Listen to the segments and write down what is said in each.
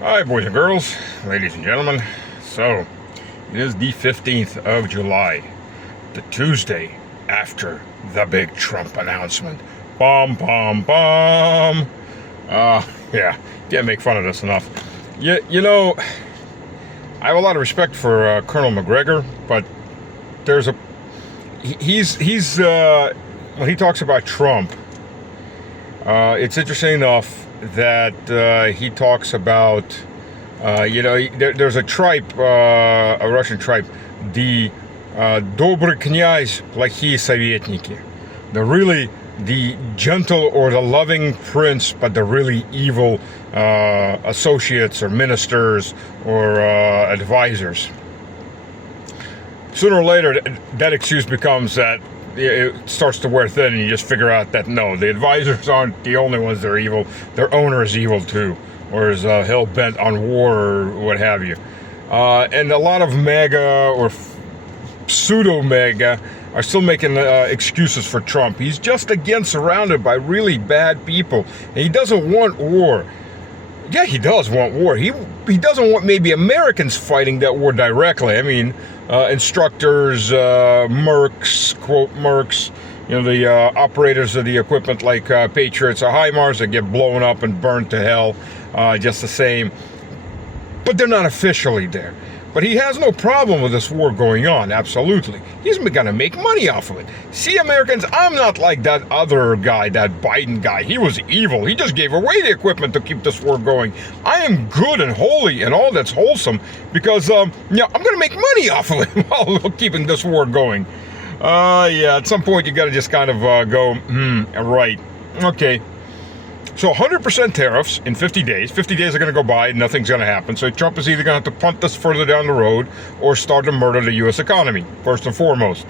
Hi, boys and girls, ladies and gentlemen. So, it is the 15th of July, the Tuesday after the big Trump announcement. Bum, bum, bum. Yeah, can't make fun of this enough. You know, I have a lot of respect for Colonel McGregor, but there's a when he talks about Trump, it's interesting enough that he talks about, there's a tribe, a Russian tribe, the Добрый князь, плохие советники. The gentle or the loving prince, but the really evil associates or ministers or advisors. Sooner or later, that excuse becomes that it starts to wear thin, and you just figure out that no, the advisors aren't the only ones that are evil. Their owner is evil too, or is hell bent on war or what have you. And a lot of MAGA or pseudo MAGA are still making excuses for Trump. He's just again surrounded by really bad people, and he doesn't want war. Yeah, he does want war. He doesn't want maybe Americans fighting that war directly. I mean, instructors, mercs, quote mercs, the operators of the equipment like Patriots or HIMARS that get blown up and burned to hell just the same. But they're not officially there. But he has no problem with this war going on, absolutely. He's going to make money off of it. See, Americans, I'm not like that other guy, that Biden guy. He was evil. He just gave away the equipment to keep this war going. I am good and holy and all that's wholesome because, I'm going to make money off of it while keeping this war going. At some point you got to just kind of go, right, okay. So 100% tariffs in 50 days. 50 days are going to go by and nothing's going to happen. So Trump is either going to have to punt this further down the road or start to murder the U.S. economy, first and foremost.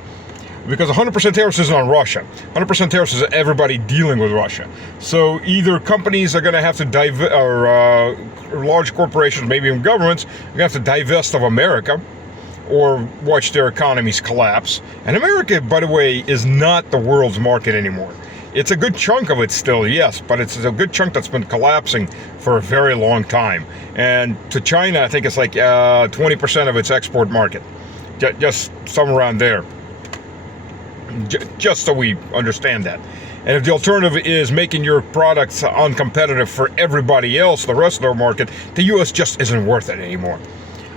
Because 100% tariffs isn't on Russia. 100% tariffs is everybody dealing with Russia. So either companies are going to have to or large corporations, maybe even governments, are going to have to divest of America or watch their economies collapse. And America, by the way, is not the world's market anymore. It's a good chunk of it still, yes, but it's a good chunk that's been collapsing for a very long time. And to China, I think it's like 20% of its export market, just somewhere around there, just so we understand that. And if the alternative is making your products uncompetitive for everybody else, the rest of their market, the U.S. just isn't worth it anymore.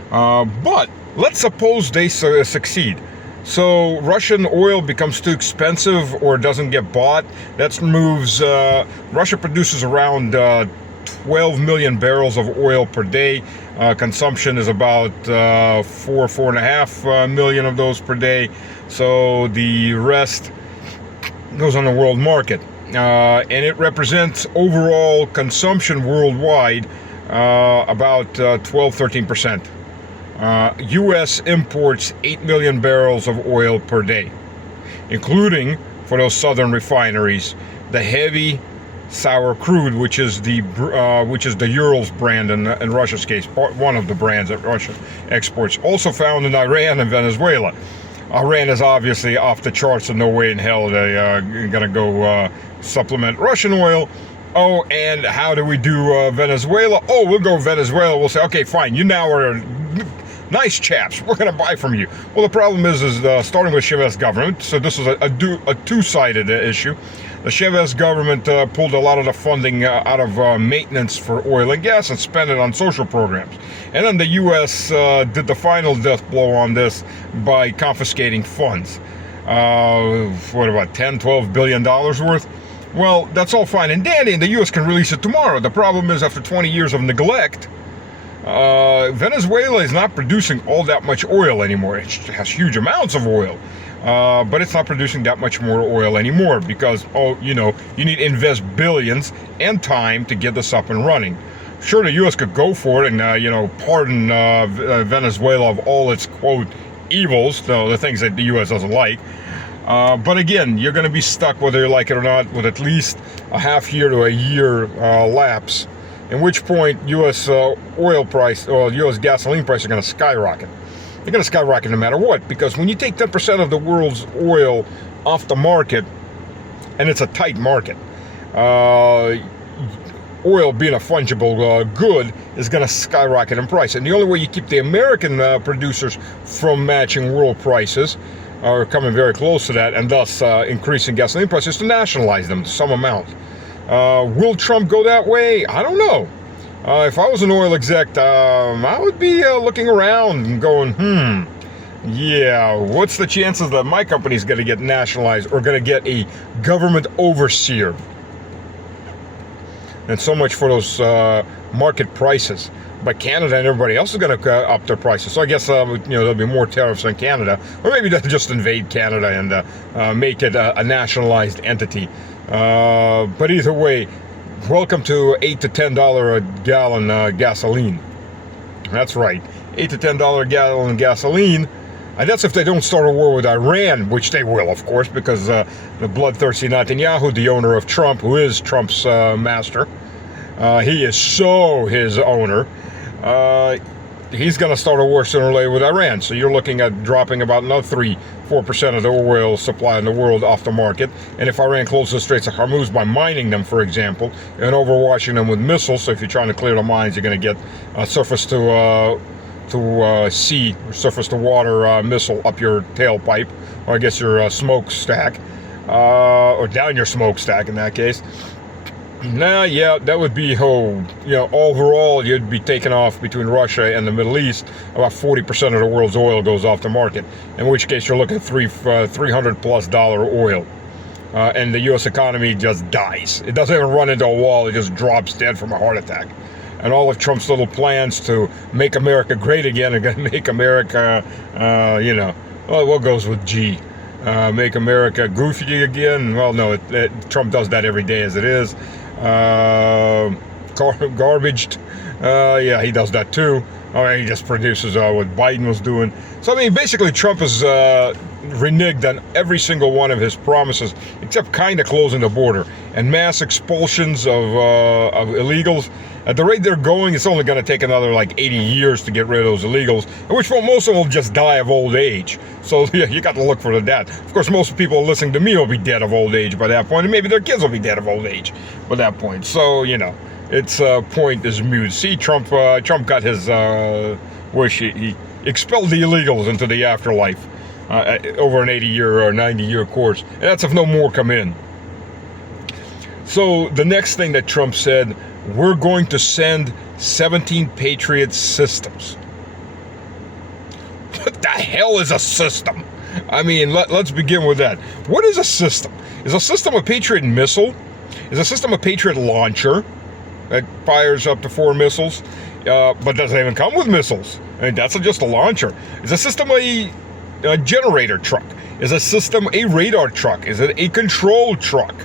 But let's suppose they succeed. So Russian oil becomes too expensive or doesn't get bought. That moves, Russia produces around 12 million barrels of oil per day. Consumption is about 4.5 million of those per day. So the rest goes on the world market. And it represents overall consumption worldwide about 12-13%. U.S. imports 8 million barrels of oil per day, including, for those southern refineries, the heavy sour crude, which is the Urals brand in Russia's case, one of the brands that Russia exports, also found in Iran and Venezuela. Iran is obviously off the charts, and no way in hell they're going to go supplement Russian oil. Oh, and how do we do Venezuela? Oh, we'll go Venezuela. We'll say, okay, fine, you now are nice chaps, we're going to buy from you. Well, the problem is starting with Chavez government, so this is a two-sided issue. The Chavez government pulled a lot of the funding out of maintenance for oil and gas and spent it on social programs. And then the U.S. Did the final death blow on this by confiscating funds. About 10, 12 billion dollars worth? Well, that's all fine and dandy, and the U.S. can release it tomorrow. The problem is, after 20 years of neglect, Venezuela is not producing all that much oil anymore. It has huge amounts of oil, but it's not producing that much more oil anymore because, you need to invest billions and time to get this up and running. Sure, the U.S. could go for it and, pardon Venezuela of all its, quote, evils, the things that the U.S. doesn't like. But again, you're going to be stuck, whether you like it or not, with at least a half year to a year lapse. At which point, U.S. Oil price or U.S. gasoline price are going to skyrocket. They're going to skyrocket no matter what, because when you take 10% of the world's oil off the market, and it's a tight market, oil being a fungible good is going to skyrocket in price. And the only way you keep the American producers from matching world prices, or coming very close to that, and thus increasing gasoline prices, is to nationalize them to some amount. Will Trump go that way? I don't know. If I was an oil exec, I would be looking around and going, yeah, what's the chances that my company's going to get nationalized or going to get a government overseer? And so much for those market prices. But Canada and everybody else is going to up their prices. So I guess there'll be more tariffs on Canada, or maybe they'll just invade Canada and make it a nationalized entity. But either way, welcome to $8 to $10 a gallon gasoline. That's right, $8 to $10 a gallon gasoline. And that's if they don't start a war with Iran, which they will, of course, because the bloodthirsty Netanyahu, the owner of Trump, who is Trump's master, he is so his owner, he's going to start a war sooner or later with Iran. So you're looking at dropping about another 3-4% of the oil supply in the world off the market. And if Iran closes the Straits of Hormuz by mining them, for example, and overwashing them with missiles, so if you're trying to clear the mines, you're going to get surface to sea, or surface to water missile up your tailpipe, or I guess your smokestack, or down your smokestack in that case. Yeah, that would be overall you'd be taking off between Russia and the Middle East. About 40% of the world's oil goes off the market, in which case you're looking at $300+ oil. And the U.S. economy just dies. It doesn't even run into a wall, it just drops dead from a heart attack. And all of Trump's little plans to make America great again are going to make America, what goes with G? Make America goofy again? Well, no, Trump does that every day as it is. Garbaged. Yeah, he does that too. He just produces what Biden was doing. So, I mean, basically Trump is reneged on every single one of his promises, except kind of closing the border. And mass expulsions of illegals. At the rate they're going, it's only going to take another 80 years to get rid of those illegals, at which point most of them will just die of old age. So yeah, you got to look for that. Of course, most people listening to me will be dead of old age by that point, and maybe their kids will be dead of old age by that point. So, its point is moot. See, Trump got his wish. He expelled the illegals into the afterlife over an 80-year or 90-year course, and that's if no more come in. So the next thing that Trump said, we're going to send 17 Patriot systems. What the hell is a system? I mean, let's begin with that. What is a system? Is a system a Patriot missile? Is a system a Patriot launcher that fires up to 4 missiles, but doesn't even come with missiles? I mean, that's just a launcher. Is a system a generator truck? Is a system a radar truck? Is it a control truck?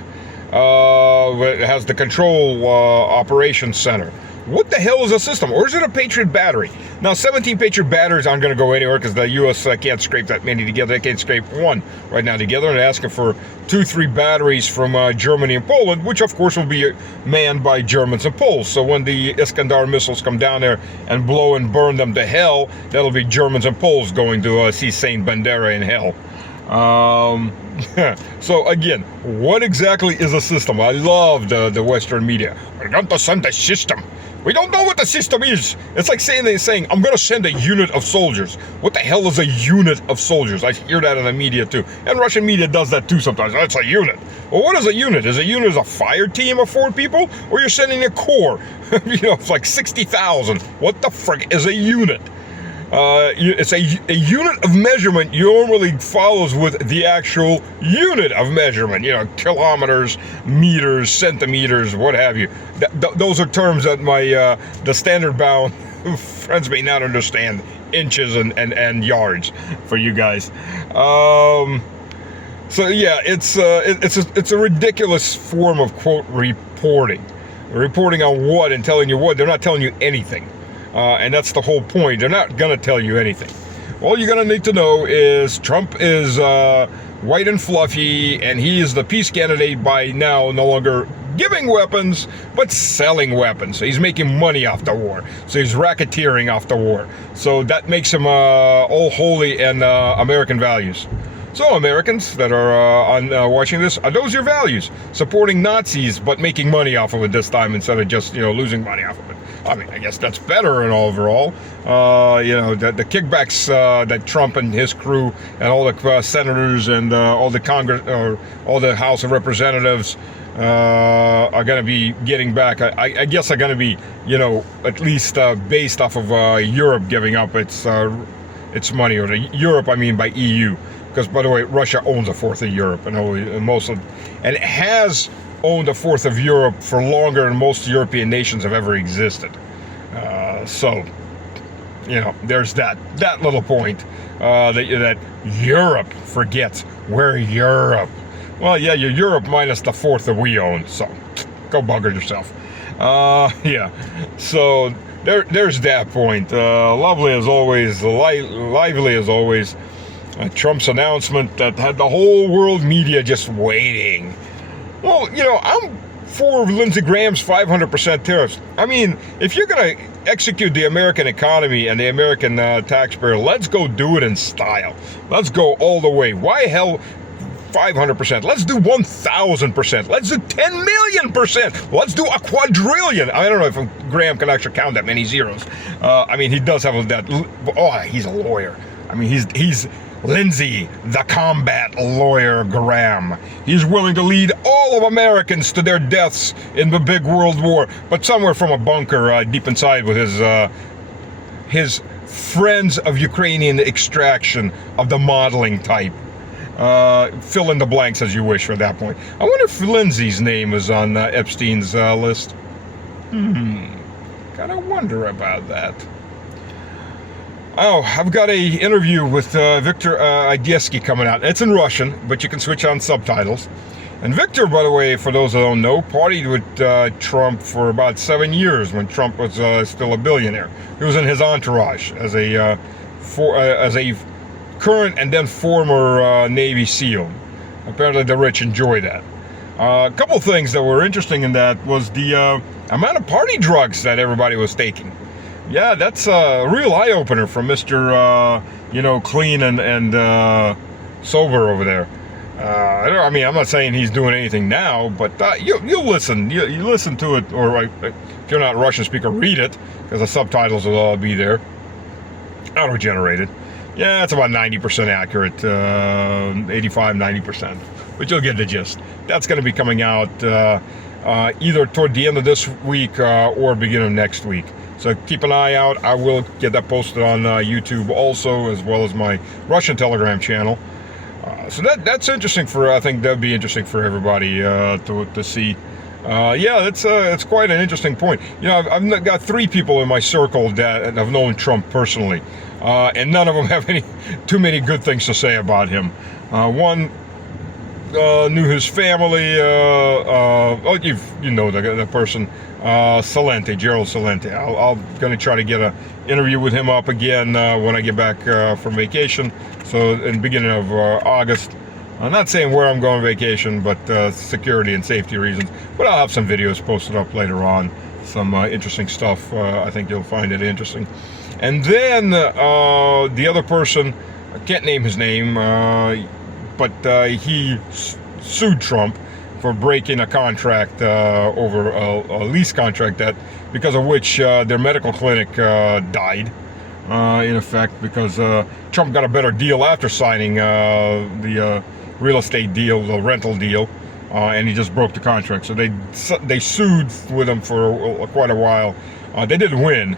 It has the control operations center. What the hell is a system? Or is it a Patriot battery? Now, 17 Patriot batteries aren't going to go anywhere because the U.S. Can't scrape that many together. They can't scrape one right now together. And they're asking for 2-3 batteries from Germany and Poland, which of course will be manned by Germans and Poles. So when the Iskander missiles come down there and blow and burn them to hell, that'll be Germans and Poles going to see Saint Bandera in hell. So again, what exactly is a system? I love the Western media. We're going to send a system. We don't know what the system is. It's like saying I'm going to send a unit of soldiers. What the hell is a unit of soldiers? I hear that in the media too. And Russian media does that too sometimes. That's a unit. Well, what is a unit? Is a unit a fire team of 4 people? Or you're sending a corps? It's like 60,000. What the frick is a unit? It's a unit of measurement normally follows with the actual unit of measurement, kilometers, meters, centimeters, what have you. Those are terms that the standard bound friends may not understand, inches and yards for you guys. So yeah, it's a ridiculous form of, quote, reporting. Reporting on what and telling you what? They're not telling you anything. And that's the whole point. They're not going to tell you anything. All you're going to need to know is Trump is white and fluffy, and he is the peace candidate by now, no longer giving weapons, but selling weapons. So he's making money off the war. So he's racketeering off the war. So that makes him all holy and American values. So, Americans that are watching this, are those your values? Supporting Nazis, but making money off of it this time instead of just, losing money off of it. I mean, I guess that's better in overall. The kickbacks that Trump and his crew and all the senators and all the Congress or all the House of Representatives are going to be getting back. I guess are going to be, at least based off of Europe giving up its money, or Europe, I mean by EU. Because, by the way, Russia owns a fourth of Europe, and it has owned a fourth of Europe for longer than most European nations have ever existed. So, there's that little point that Europe forgets. We're Europe. Well, yeah, you're Europe minus the fourth that we own. So, go bugger yourself. Yeah. So there's that point. Lovely as always, lively as always. Trump's announcement that had the whole world media just waiting. Well, I'm for Lindsey Graham's 500% tariffs. I mean, if you're going to execute the American economy and the American taxpayer, let's go do it in style. Let's go all the way. Why hell 500%? Let's do 1,000%. Let's do 10 million%. Let's do a quadrillion. I don't know if Graham can actually count that many zeros. I mean, he does have that. Oh, he's a lawyer. I mean, he's Lindsey, the combat lawyer Graham. He's willing to lead all of Americans to their deaths in the big world war, but somewhere from a bunker deep inside with his friends of Ukrainian extraction of the modeling type. Fill in the blanks as you wish at that point. I wonder if Lindsey's name is on Epstein's list. Kind of wonder about that. Oh, I've got a interview with Victor Idesky coming out. It's in Russian, but you can switch on subtitles. And Victor, by the way, for those that don't know, partied with Trump for about 7 years when Trump was still a billionaire. He was in his entourage as a current and then former Navy SEAL. Apparently the rich enjoy that. A couple things that were interesting in that was the amount of party drugs that everybody was taking. Yeah, that's a real eye-opener from Mr. Clean and sober over there. I mean, I'm not saying he's doing anything now, but you'll listen. You listen to it, or if you're not a Russian speaker, read it, because the subtitles will all be there. Auto-generated. Yeah, it's about 90% accurate, 85, 90%. But you'll get the gist. That's going to be coming out either toward the end of this week or beginning of next week. So keep an eye out. I will get that posted on YouTube also, as well as my Russian Telegram channel. So that's interesting I think that'd be interesting for everybody to see. Yeah, it's quite an interesting point. I've got 3 people in my circle that have known Trump personally, and none of them have too many good things to say about him. One knew his family. You know the person, Salente, Gerald Salente. I'm going to try to get an interview with him up again when I get back from vacation. So in the beginning of August. I'm not saying where I'm going on vacation, but security and safety reasons. But I'll have some videos posted up later on. Some interesting stuff. I think you'll find it interesting. And then the other person, I can't name his name, but he sued Trump for breaking a contract over a lease contract because of which their medical clinic died. In effect, because Trump got a better deal after signing the real estate deal, the rental deal, and he just broke the contract. So they sued with him for quite a while. They didn't win,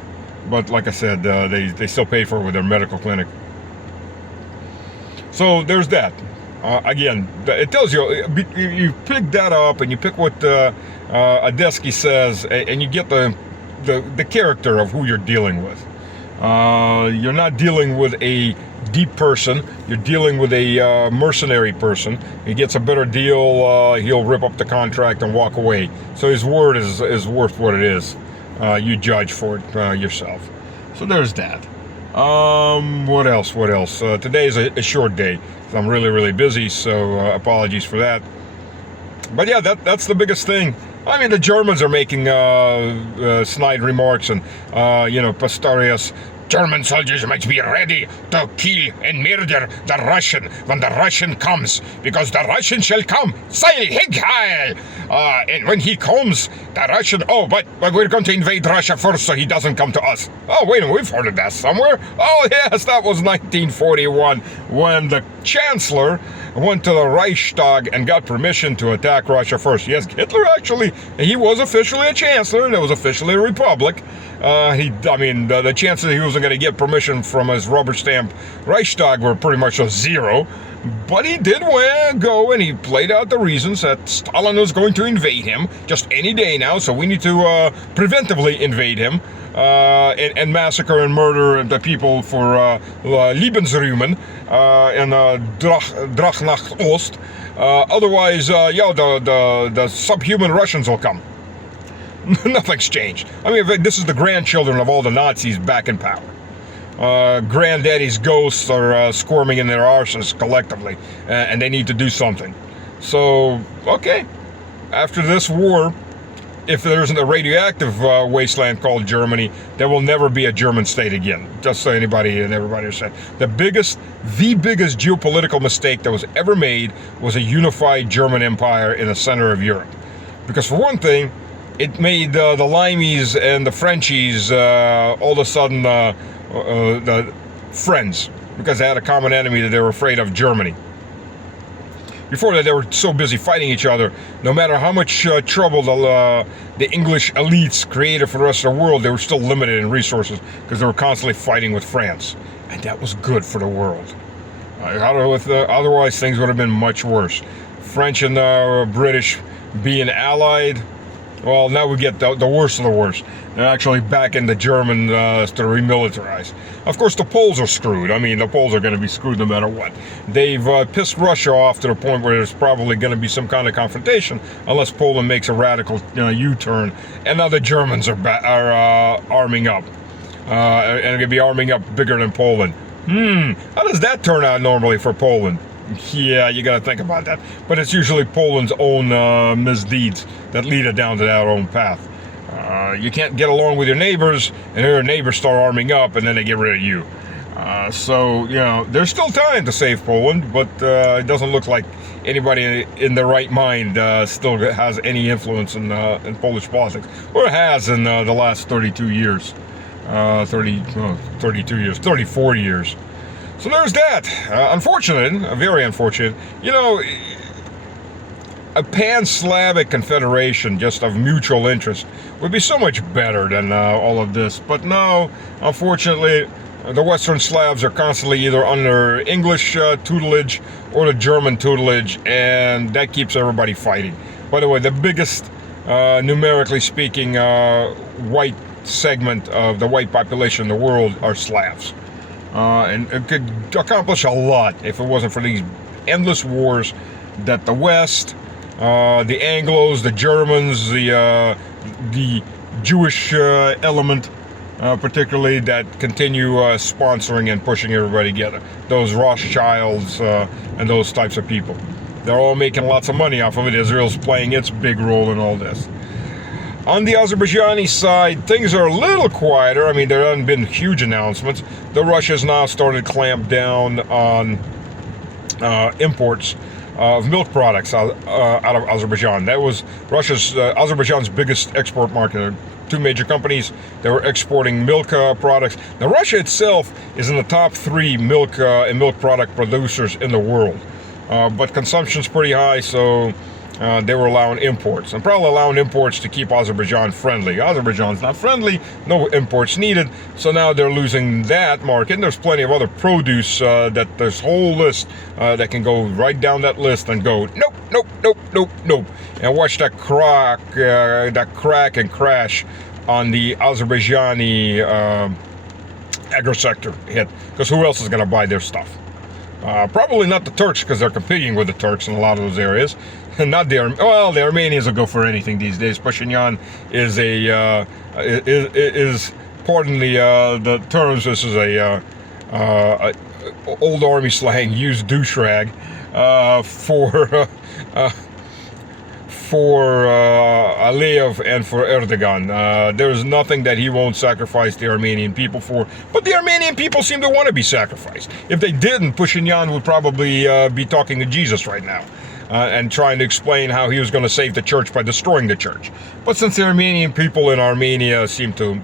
but like I said, they still paid for it with their medical clinic. So there's that. Again, it tells you pick that up and you pick what Idesky says, and you get the character of who you're dealing with. You're not dealing with a deep person. You're dealing with a mercenary person. He gets a better deal, he'll rip up the contract and walk away. So his word is worth what it is. You judge for it yourself. So there's that. What else? Today is a short day. I'm really, really busy, so apologies for that. But yeah, that's the biggest thing. I mean, the Germans are making snide remarks, and Pistorius German soldiers must be ready to kill and murder the Russian when the Russian comes, because the Russian shall come. Seil Hig Heil! And when he comes, the Russian... Oh, but we're going to invade Russia first so he doesn't come to us. Oh, wait a minute, we've heard of that somewhere. Oh, yes, that was 1941 when the Chancellor went to the Reichstag and got permission to attack Russia first. Yes, Hitler actually, he was officially a Chancellor and it was officially a republic. The chances he wasn't going to get permission from his rubber stamp Reichstag were pretty much a zero. But he did go and he played out the reasons that Stalin was going to invade him just any day now, so we need to preventively invade him and massacre and murder the people for Lebensräumen and Drachnacht Ost. Otherwise, the subhuman Russians will come. Nothing's changed. I mean, this is the grandchildren of all the Nazis back in power. Granddaddy's ghosts are squirming in their arses collectively, and they need to do something. So, okay. After this war, if there isn't a radioactive wasteland called Germany, there will never be a German state again. Just so anybody and everybody said. The biggest geopolitical mistake that was ever made was a unified German empire in the center of Europe. Because for one thing, it made the Limeys and the Frenchies all of a sudden the friends, because they had a common enemy that they were afraid of, Germany. Before that, they were so busy fighting each other. No matter how much trouble the English elites created for the rest of the world, they were still limited in resources because they were constantly fighting with France. And that was good for the world. Otherwise, things would have been much worse. French and British being allied, well, now we get the worst of the worst. They're actually backing the Germans to remilitarize. Of course, the Poles are screwed. I mean, the Poles are going to be screwed no matter what. They've pissed Russia off to the point where there's probably going to be some kind of confrontation, unless Poland makes a radical U-turn. And now the Germans are arming up. And they're going to be arming up bigger than Poland. How does that turn out normally for Poland? Yeah, you got to think about that. But it's usually Poland's own misdeeds that lead it down to that own path. You can't get along with your neighbors, and your neighbors start arming up, and then they get rid of you. There's still time to save Poland, but it doesn't look like anybody in their right mind still has any influence in Polish politics, or has in the last 32 years. 34 years. So there's that. Very unfortunate. A pan-Slavic confederation just of mutual interest would be so much better than all of this. But no, unfortunately, the Western Slavs are constantly either under English tutelage or the German tutelage, and that keeps everybody fighting. By the way, the biggest, numerically speaking, white segment of the white population in the world are Slavs. And it could accomplish a lot if it wasn't for these endless wars that the West, the Anglos, the Germans, the Jewish element, particularly, that continue sponsoring and pushing everybody together. Those Rothschilds and those types of people. They're all making lots of money off of it. Israel's playing its big role in all this. On the Azerbaijani side, things are a little quieter. I mean, there haven't been huge announcements. The Russia's now started to clamp down on imports of milk products out of Azerbaijan. That was Azerbaijan's biggest export market. Two major companies that were exporting milk products. Now, Russia itself is in the top 3 milk and milk product producers in the world. But consumption's pretty high, so they were allowing imports, and probably allowing imports to keep Azerbaijan friendly. Azerbaijan's not friendly, no imports needed, so now they're losing that market. And there's plenty of other produce that there's whole list that can go right down that list and go nope, nope, nope, nope, nope, and watch that crack and crash on the Azerbaijani agro sector hit, because who else is going to buy their stuff? Probably not the Turks, because they're competing with the Turks in a lot of those areas. Not the Armenians will go for anything these days. Pashinyan is pardon the terms, this is a old army slang, used douche rag for Aliyev and for Erdogan. There's nothing that he won't sacrifice the Armenian people for. But the Armenian people seem to want to be sacrificed. If they didn't, Pashinyan would probably be talking to Jesus right now. And trying to explain how he was going to save the church by destroying the church. But since the Armenian people in Armenia seem to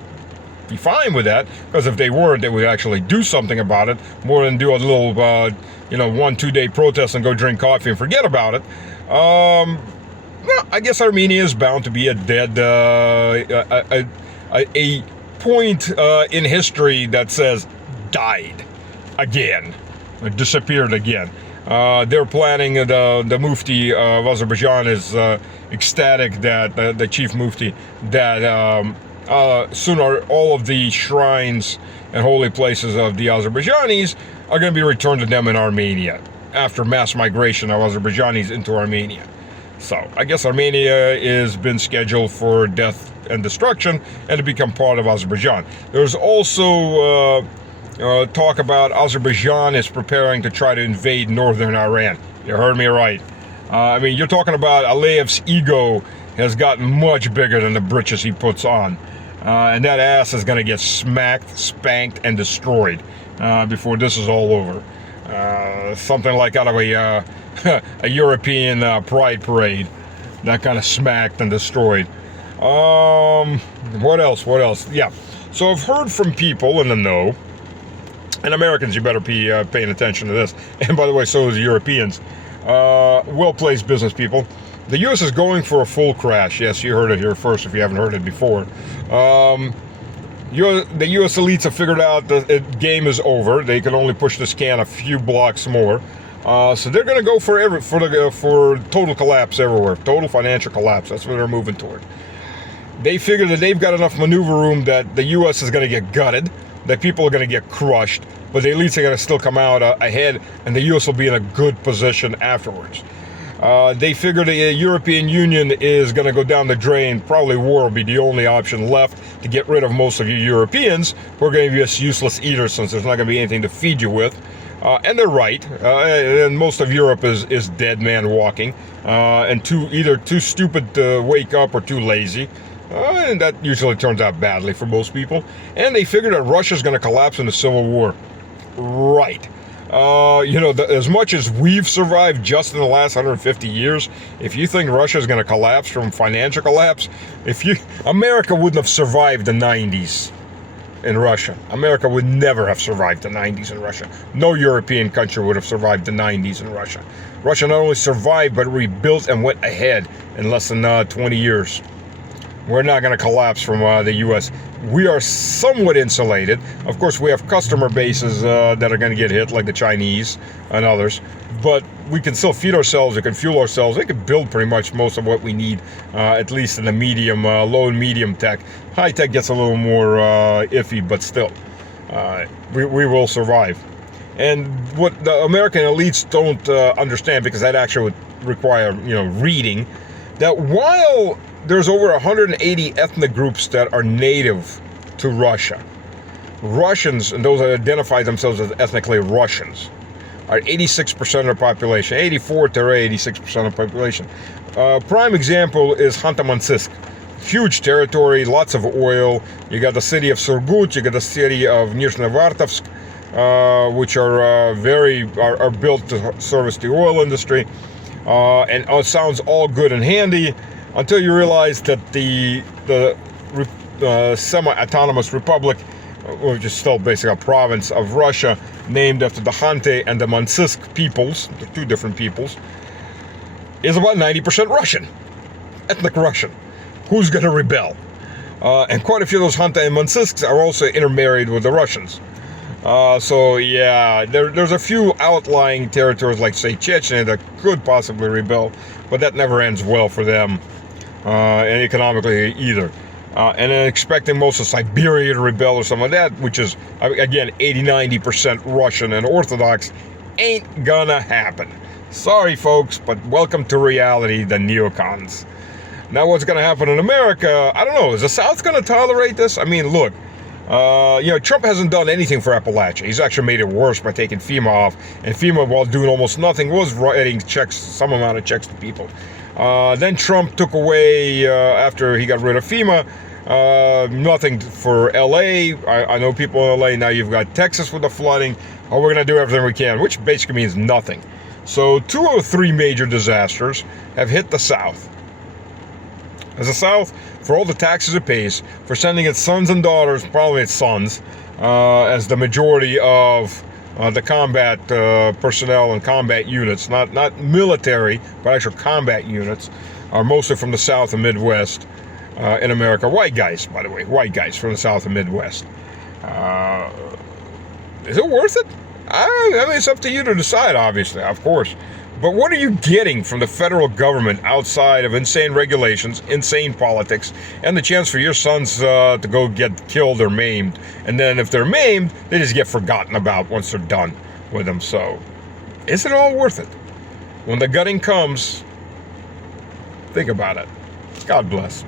be fine with that, because if they weren't, they would actually do something about it, more than do a little, 1-2 day protest and go drink coffee and forget about it. Well, I guess Armenia is bound to be a dead, a point in history that says died again, disappeared again. They're planning, the Mufti of Azerbaijan is ecstatic that the chief Mufti that soon all of the shrines and holy places of the Azerbaijanis are going to be returned to them in Armenia after mass migration of Azerbaijanis into Armenia. So I guess Armenia has been scheduled for death and destruction and to become part of Azerbaijan. There's also talk about Azerbaijan is preparing to try to invade northern Iran. You heard me right. You're talking about Aliyev's ego has gotten much bigger than the britches he puts on. And that ass is going to get smacked, spanked, and destroyed before this is all over. Something like out of a European pride parade. That kind of smacked and destroyed. What else? Yeah. So I've heard from people in the know, and Americans, you better be paying attention to this. And by the way, so is the Europeans. Well-placed business people. The U.S. is going for a full crash. Yes, you heard it here first if you haven't heard it before. The U.S. elites have figured out the game is over. They can only push this can a few blocks more. So they're going to go for total collapse everywhere. Total financial collapse. That's what they're moving toward. They figure that they've got enough maneuver room that the U.S. is going to get gutted, that people are going to get crushed, but the elites are going to still come out ahead, and the U.S. will be in a good position afterwards. They figure the European Union is going to go down the drain. Probably war will be the only option left to get rid of most of you Europeans who are going to be just useless eaters since there's not going to be anything to feed you with. And they're right. And most of Europe is dead man walking, and either too stupid to wake up or too lazy. And that usually turns out badly for most people. And they figure that Russia's going to collapse in a civil war. Right. As much as we've survived just in the last 150 years, if you think Russia's going to collapse from financial collapse, America wouldn't have survived the 90s in Russia. America would never have survived the 90s in Russia. No European country would have survived the 90s in Russia. Russia not only survived, but rebuilt and went ahead in less than 20 years. We're not going to collapse from the U.S. We are somewhat insulated. Of course, we have customer bases that are going to get hit, like the Chinese and others. But we can still feed ourselves. We can fuel ourselves. We can build pretty much most of what we need, at least in the medium, low and medium tech. High tech gets a little more iffy, but still, we will survive. And what the American elites don't understand, because that actually would require, reading, that while there's over 180 ethnic groups that are native to Russia, Russians, and those that identify themselves as ethnically Russians, are 86% of the population, 84 to 86% of the population. Prime example is Khanty-Mansiysk. Huge territory, lots of oil. You got the city of Surgut, you got the city of Nizhnevartovsk, which are built to service the oil industry. And it sounds all good and handy until you realize that the semi-autonomous republic, which is still basically a province of Russia, named after the Khanty and the Mansiysk peoples, the two different peoples, is about 90% Russian, ethnic Russian. Who's going to rebel? And quite a few of those Khanty and Mansiysk are also intermarried with the Russians. There's a few outlying territories like, say, Chechnya that could possibly rebel, but that never ends well for them, and economically either. And then expecting most of Siberia to rebel or something like that, which is, again, 80-90% Russian and Orthodox, ain't gonna happen. Sorry, folks, but welcome to reality, the neocons. Now, what's gonna happen in America? I don't know. Is the South gonna tolerate this? I mean, look. Trump hasn't done anything for Appalachia. He's actually made it worse by taking FEMA off. And FEMA, while doing almost nothing, was writing checks, some amount of checks to people. Then Trump took away, after he got rid of FEMA, nothing for LA. I know people in LA. Now you've got Texas with the flooding. Oh, we're going to do everything we can, which basically means nothing. So 2 of 3 major disasters have hit the South. As the South, for all the taxes it pays, for sending its sons and daughters, probably its sons, as the majority of the combat personnel and combat units, not military, but actual combat units, are mostly from the South and Midwest in America. White guys, by the way, white guys from the South and Midwest. Is it worth it? I mean, it's up to you to decide, obviously, of course. But what are you getting from the federal government outside of insane regulations, insane politics, and the chance for your sons to go get killed or maimed? And then if they're maimed, they just get forgotten about once they're done with them. So, is it all worth it? When the gutting comes, think about it. God bless.